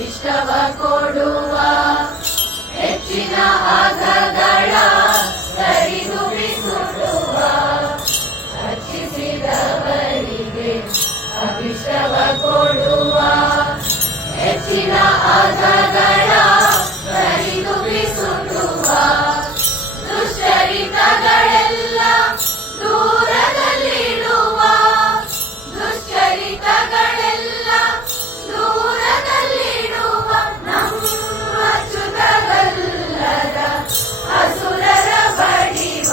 ಇಷ್ಟವ ಕೊಡುವ ಹೆಚ್ಚಿನ ಆಘಗಳ ಸರಿದು ಬಿಸುಡುವ ರಕ್ಷಿಸಿದವರಿಗೆ ಅಭಿಷ್ಟವ ಕೊಡುವ ಹೆಚ್ಚಿನ ಆಘಗಳ ಸರಿದು ಬಿಸುಡುವ ದುಶ್ಚರಿತಗಳೆಲ್ಲ ದೂರದಲ್ಲಿಡುವ ದುಶ್ಚರಿತಗಳೆಲ್ಲ ದೂರದಲ್ಲಿಡುವ ನಮ್ಮ ಅಚ್ಯುತಗಲ್ಲದ ಅಸುರರ ಬಡಿವ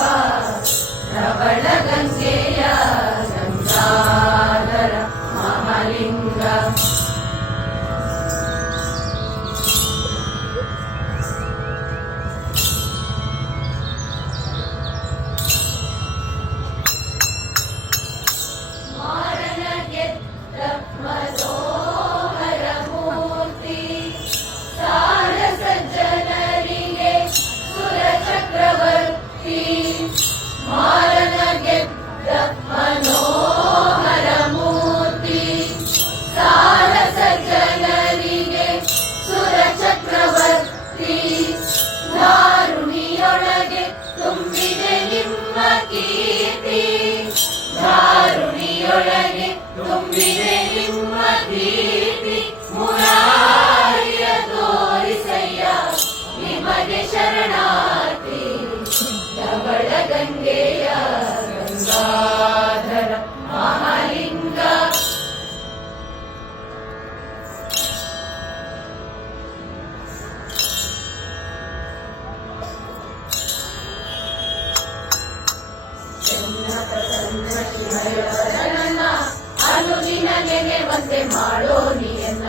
ಪ್ರಬಲ ಗಂಗೆಯ ಗಂಗಾಧರ ಮಹಾಲಿಂಗ ಧಾರುಣಿಯೊಳಗೆ ತುಂಬಿದೆ ನಿಮ್ಮ ಕೀರ್ತಿ ಮುರಾರಿಯ ತೋರಿಸಯ್ಯ ನಿಮಗೆ ಶರಣಾರ್ಥಿ ಧವಳ ಗಂಗೆಯ ಗಂಗಾಧರ ಮಹಾಲಿಂಗ ಅನುದಿನ ನೆನೆವಂತೆ ಮಾಡೋ ನೀಯನ್ನ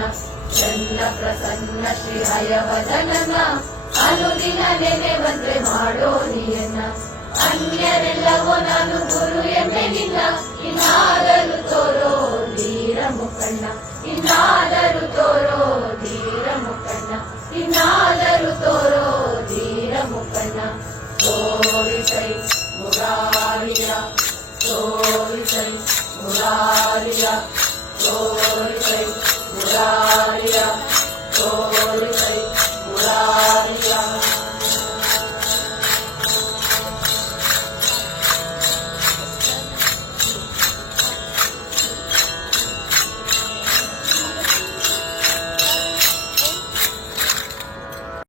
ಚನ್ನ ಪ್ರಸನ್ನ ಶ್ರೀ ಹಯವದನನ ಅನುದಿನ ನೆನೆವಂತೆ ಮಾಡೋ ನೀಯನ್ನ ಅನ್ಯರೆಲ್ಲವೋ ನಾನು ಗುರು ಎನ್ನೆನಿಲ್ಲ ಇನ್ನಾದರೂ ತೋರೋ ಧೀರ ಮುಖಣ್ಣ ಇನ್ನಾದರೂ ತೋರೋ ಧೀರ ಮುಖಣ್ಣ ಇನ್ನಾದರೂ ತೋರೋ ಧೀರ ಮುಖಣ್ಣ ತೋರಿಸೈ ಮುರಾರಿಯ ತೋರಿಸೈ ಮುರಾರಿಯ ತೋರಿಸೈ ಮುರಾರಿಯ